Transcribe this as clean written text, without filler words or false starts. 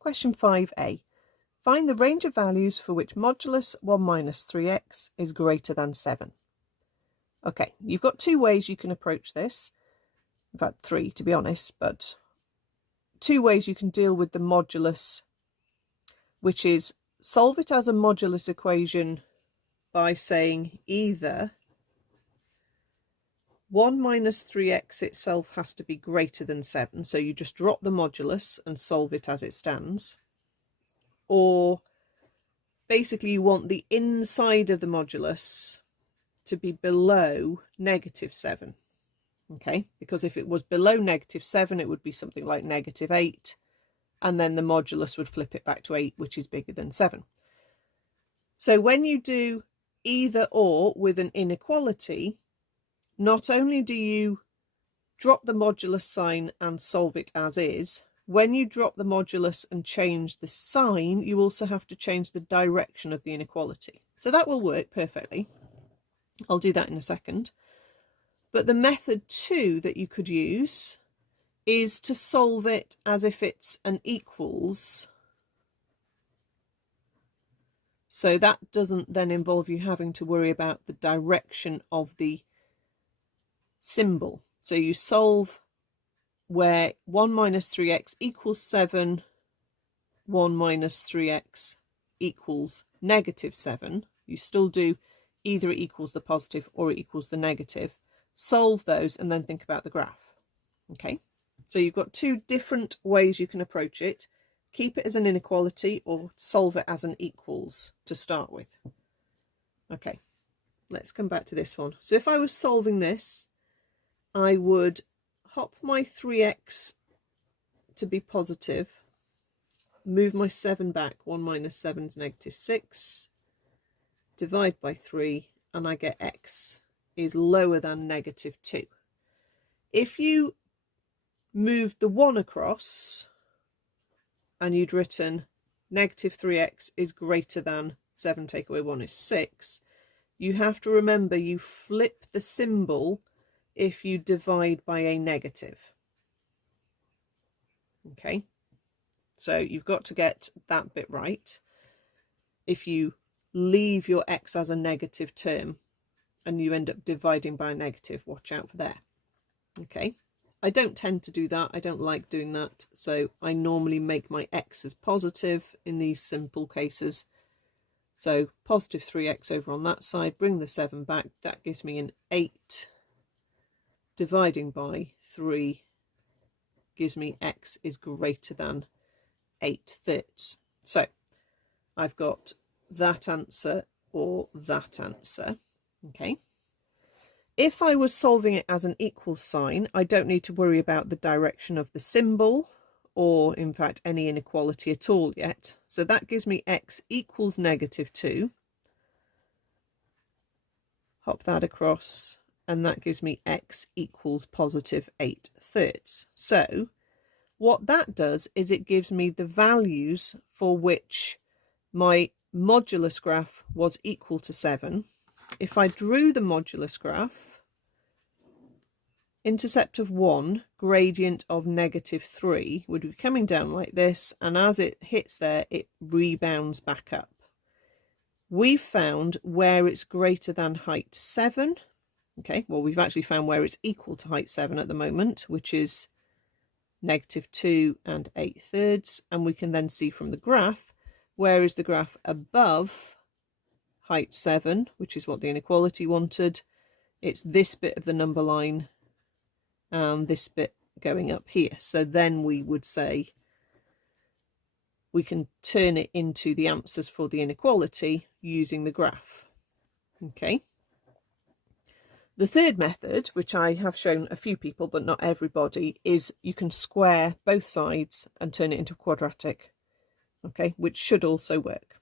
Question 5a. Find the range of values for which modulus 1 minus 3x is greater than 7. Okay, you've got two ways you can approach this. In fact, three to be honest, but two ways you can deal with the modulus, which is solve it as a modulus equation by saying either 1 minus 3x itself has to be greater than 7, so you just drop the modulus and solve it as it stands, or basically you want the inside of the modulus to be below negative 7, okay, because if it was below negative 7 it would be something like negative 8, and then the modulus would flip it back to 8, which is bigger than 7. So when you do either or with an inequality, not only do you drop the modulus sign and solve it as is, when you drop the modulus and change the sign, you also have to change the direction of the inequality. So that will work perfectly. I'll do that in a second. But the method 2 that you could use is to solve it as if it's an equals. So that doesn't then involve you having to worry about the direction of the symbol. So you solve where 1 minus 3x equals 7, 1 minus 3x equals negative 7. You still do either it equals the positive or it equals the negative. Solve those and then think about the graph. Okay, so you've got two different ways you can approach it. Keep it as an inequality or solve it as an equals to start with. Okay, let's come back to this one. So if I was solving this, I would hop my 3x to be positive, move my 7 back, 1 minus 7 is negative 6, divide by 3, and I get x is lower than negative 2. If you moved the 1 across and you'd written negative 3x is greater than 7 take away 1 is 6, you have to remember you flip the symbol if you divide by a negative. Okay, so you've got to get that bit right. If you leave your x as a negative term and you end up dividing by a negative, watch out for there. Okay, I don't tend to do that. I don't like doing that. So I normally make my x as positive in these simple cases. So positive 3x over on that side, bring the 7 back. That gives me an 8. Dividing by 3 gives me x is greater than 8/3. So I've got that answer or that answer. Okay. If I was solving it as an equal sign, I don't need to worry about the direction of the symbol or in fact any inequality at all yet. So that gives me x equals negative 2. Hop that across. And that gives me x equals positive 8/3. So what that does is it gives me the values for which my modulus graph was equal to 7. If I drew the modulus graph, intercept of 1, gradient of negative 3 would be coming down like this, and as it hits there, it rebounds back up. We've found where it's greater than height 7. Okay, well, we've actually found where it's equal to height 7 at the moment, which is negative 2 and 8/3. And we can then see from the graph, where is the graph above height 7, which is what the inequality wanted. It's this bit of the number line and this bit going up here. So then we would say we can turn it into the answers for the inequality using the graph. Okay. The third method, which I have shown a few people but not everybody, is you can square both sides and turn it into quadratic, okay, which should also work.